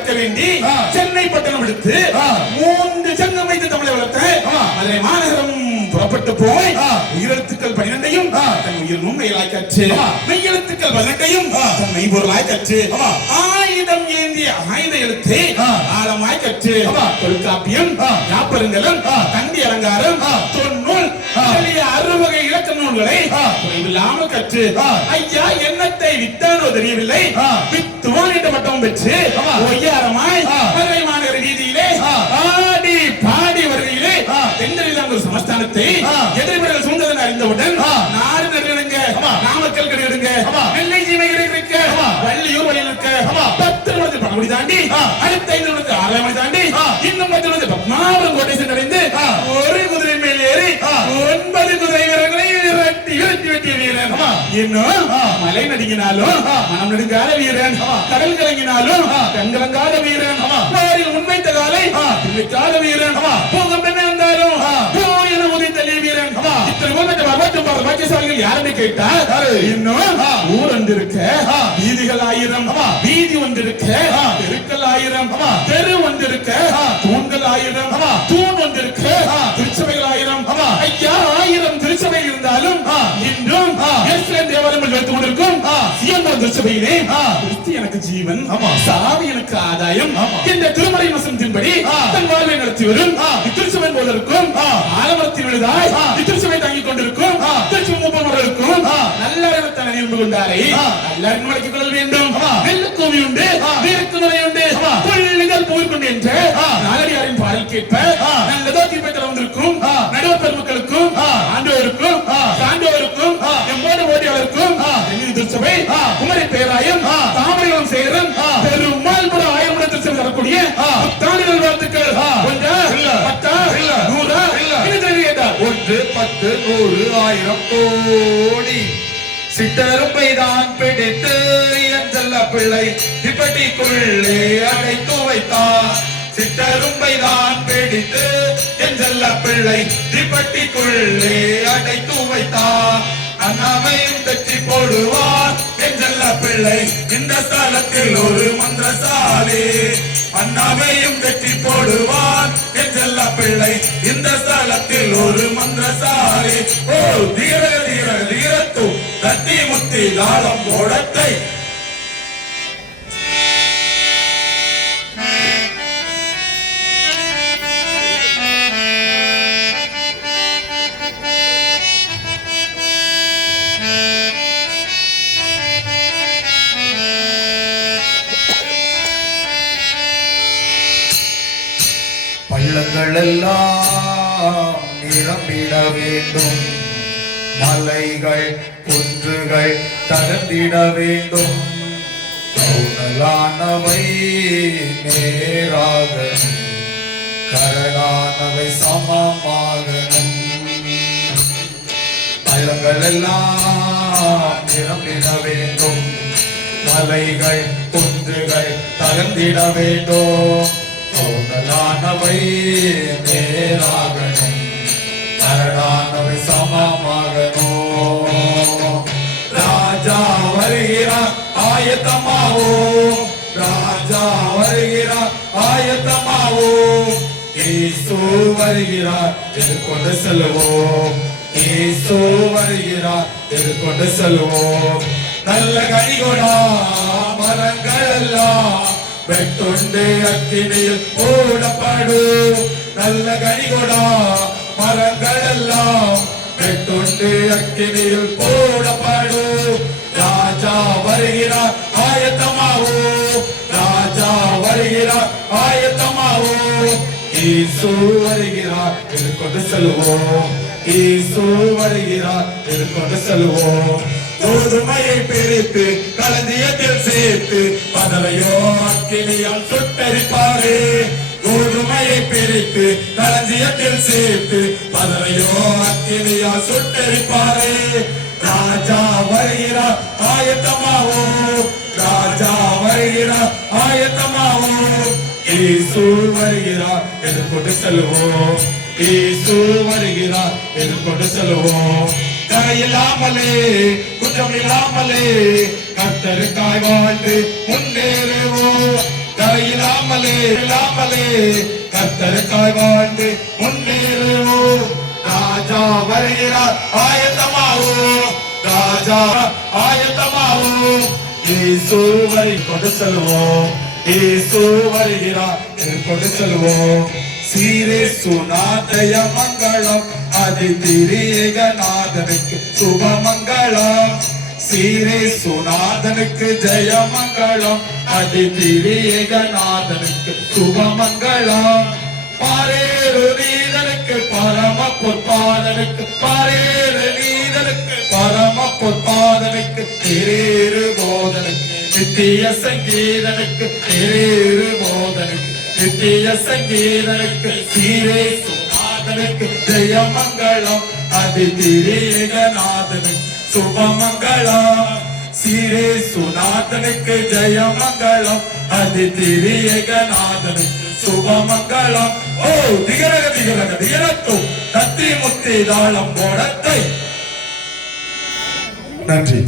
கற்க வேண்டி சென்னை பட்டணம் எடுத்து 3 சங்கம் வைத்து தமிழை வளர்த்த மதுரை மாநகரம் புறப்பட்டு போய் உயிரெழுத்துக்கள் 12ஐயும் தன் உயிர் முன்மையிலாய் கற்று மெய்யெழுத்துக்கள் 18ஐயும் தன் மெய்பொருளாய் கற்று ஆயுதம் ஏந்திய ஆயுத எழுத்தை ஆழமாய் கற்று தொல்காப்பியம் யாப்பருங்கலம் தண்டி அலங்காரம் தொன்னூல் 60 இலக்க நூல்களை குறைவில்லாமல் கற்று ஐயா எண்ணத்தை வித்தானோ தெரியவில்லை வித்துவான் என்ற பட்டம் பெற்று ஒய்யாரமாய் மதுரை மாநகர வீதியிலே ஆடி பாடி வருகையிலே தென்னிலாங்கூர் சமஸ்தானத்தை எதிர்ப்புகள் சூழ்ந்ததன் அறிந்தவுடன் நாடு நடுங்க நாமக்கல் கடுங்க நெல்லை சீமை இருக்க வள்ளியூர் வழியில் இருக்க 10 நிமிடத்தில் பணமுடி தாண்டி அடுத்த 5 நிமிடத்தில் ஆலயமலை தாண்டி இன்னும் 10 நிமிடத்தில் பத்மாபுரம் கோட்டை சென்றடைந்து ஒரு குதிரை மேல் ஏறி 9 குதிரை வீரர்களை வெட்டி வீரன் இன்னும் மலை நடுங்கினாலும் மனம் நடுங்காத வீரன் கடல் கலங்கினாலும் கண்கலங்காத வீரன் போரில் முன்வைத்த காலை பிள்ளைக்காத வீரன் போகம் என்ன இருந்தாலும் என உதைத்தள்ளி வீரன் இத்தனை போன்ற பாக்கியசாலிகள் யாருன்னு கேட்டா இன்னும் ஊர் ஒன்றிருக்க வீதிகள் 1000 வீதி ஒன்றிருக்க தெருக்கள் 1000 தெரு ஒன்றிருக்க தூண்கள் 1000 தூண் ஒன்றிருக்க திருச்சபைகள் 1000 ஐயா 1000 திருச்சபை இருந்தாலும் இன்றும் தேவாலயங்கள் வைத்துக் கொண்டிருக்கும் சியம்பரம் திருச்சபையிலே கிறிஸ்து எனக்கு ஜீவன் சாவி எனக்கு ஆதாயம் என்ற திருமறை வசனத்தின்படி தன் வாழ்வை நடத்தி வரும் திருச்சபை போல இருக்கும் ஆலமரத்தின் விழுதாய் திருச்சபை தாங்கிக் கொண்டிருக்கும் திருச்சி மூப்பமரம் இருக்கும் நல்ல தன்னை நின்று கொண்டாரே எல்லாரும் வழக்கிக் கொள்ள வேண்டும் நெல்லு கூவி உண்டு வீருக்கு நுழை உண்டு புள்ளிகள் போய்கொண்டு என்ற நாளடியாரின் பாடல் கேட்ப நல்லதோ தீர்ப்பை தர வந்திருக்கும் நடுவர் பெருமக்களுக்கும் ஆண்டோருக்கும் சான்றோருக்கும் எம்மோடு ஓடியாளருக்கும் திருச்சபை குமரி பேராயம் தாமரையம் சேரன் பெருமாள் 1000 திருச்சபை தரக்கூடிய புத்தாண்டுகள் வாழ்த்துக்கள் 1 10 100 1000 கோடி சிட்டரும்பை தான் பிடித்து என் செல்ல பிள்ளை திப்பட்டிக்குள்ளே அடைத்து வைத்தார் சிட்டரும்பை தான் பிடித்து என் செல்ல பிள்ளை திப்பட்டிக்குள்ளே அடைத்து வைத்தார் அண்ணாமையும் தச்சி போடுவார் என் செல்ல பிள்ளை இந்த ஸ்தலத்தில் ஒரு மந்திரசாலை அண்ணாமையும் தச்சி போடுவார் என் செல்ல பிள்ளை இந்த ஸ்தலத்தில் ஒரு மந்திரசாலை ஓ தீர தீர தீரத்து தத்தி முத்தி தாளம் போடத்தை பள்ளங்கள் எல்லாம் நிரம்பிட வேண்டும் மலைகள் குன்றுகள் தகர்ந்திட வேண்டும் கவுனலானவை நேராகணும் கரடானவை சமமாகணும் பள்ளங்கள் எல்லாம் நிரம்பிட வேண்டும் மலைகள் குன்றுகள் தகர்ந்திட வேண்டும் கவுனலானவை நேராகணும் கரடானவை சமமாகணும் ராஜா வருகிறார் ஆயத்தமாவோ ராஜா வருகிறார் ஆயத்தமாவோ இயேசு வருகிறார் எதிர்கொண்டு செல்வோம் இயேசு வருகிறார் எதிர்கொண்டு செல்வோம் நல்ல கனிகொடா மரங்கள் எல்லாம் வெட்டுண்டு அக்கினியில் போடப்படும் நல்ல கனிகொடா மரங்கள் எல்லாம் வெட்டுண்டு அக்கினியில் போடப்படும் ராஜா வருகிறார் ஆயத்தமாவோ ராஜா வருகிறார் ஆயத்தமாவோ இயேசு வருகிறார் எதிர்கொண்டு செல்வோம் இயேசு வருகிறார் எதிர்கொண்டு செல்வோம் கோதுமையை பிரித்து களஞ்சியத்தில் சேர்த்து பதலையோ அக்கினியால் சுட்டரிப்பாரே கோதுமையை பிரித்து களஞ்சியத்தில் சேர்த்து பதலையோ அக்கினியால் சுட்டரிப்பாரே ராஜா வருகிறார் ஆயத்தமாவோ ராஜா வருகிறார் ஆயத்தமாவோ இயேசு வருகிறார் எதிர்கொண்டு செல்வோம் இயேசு வருகிறார் எதிர்கொண்டு செல்வோம் கரையில்லாமலே குற்றமில்லாமலே கர்த்தருக்காய் வாழ்ந்து முன்னேறுவோம் கரையில்லாமலே இல்லாமலே கர்த்தருக்காய் வாழ்ந்து முன்னேறுவோம். ராஜா வருகிறார் ஆயத்தமாவோம். ராஜா ஆயத்தமாவோம். இயேசு கொண்டு செல்வோம். இயேசு வருகிறார் கொண்டு செல்வோம். சீரே சுனாதய மங்களம் அதிதிரியேகநாதனுக்கு சுபமங்களம். சீரே சுனாதனுக்கு ஜெயமங்களம் அதிதிரியேகநாதனுக்கு சுபமங்களம். பாரேறு நீதனுக்கு பரம பொற்பாதனுக்கு பாரேறு நீதனுக்கு பரம பொற்பாதனுக்கு தேரேறு போதனுக்கு நித்திய சங்கீதனுக்கு தேரேறு போதனுக்கு நித்திய சங்கீதனுக்கு சீரே சுநாதனுக்கு ஜெயமங்களம் அதிதிரியேகநாதனுக்கு சுபமங்களம். சீரே சுநாதனுக்கு ஜெயமங்களம் அதிதிரியேகநாதனுக்கு சுபமங்களம். ஓ திகரக திகரக திகரத்தோ தத்தி முத்தி தாளம் போடத்தை. நன்றி.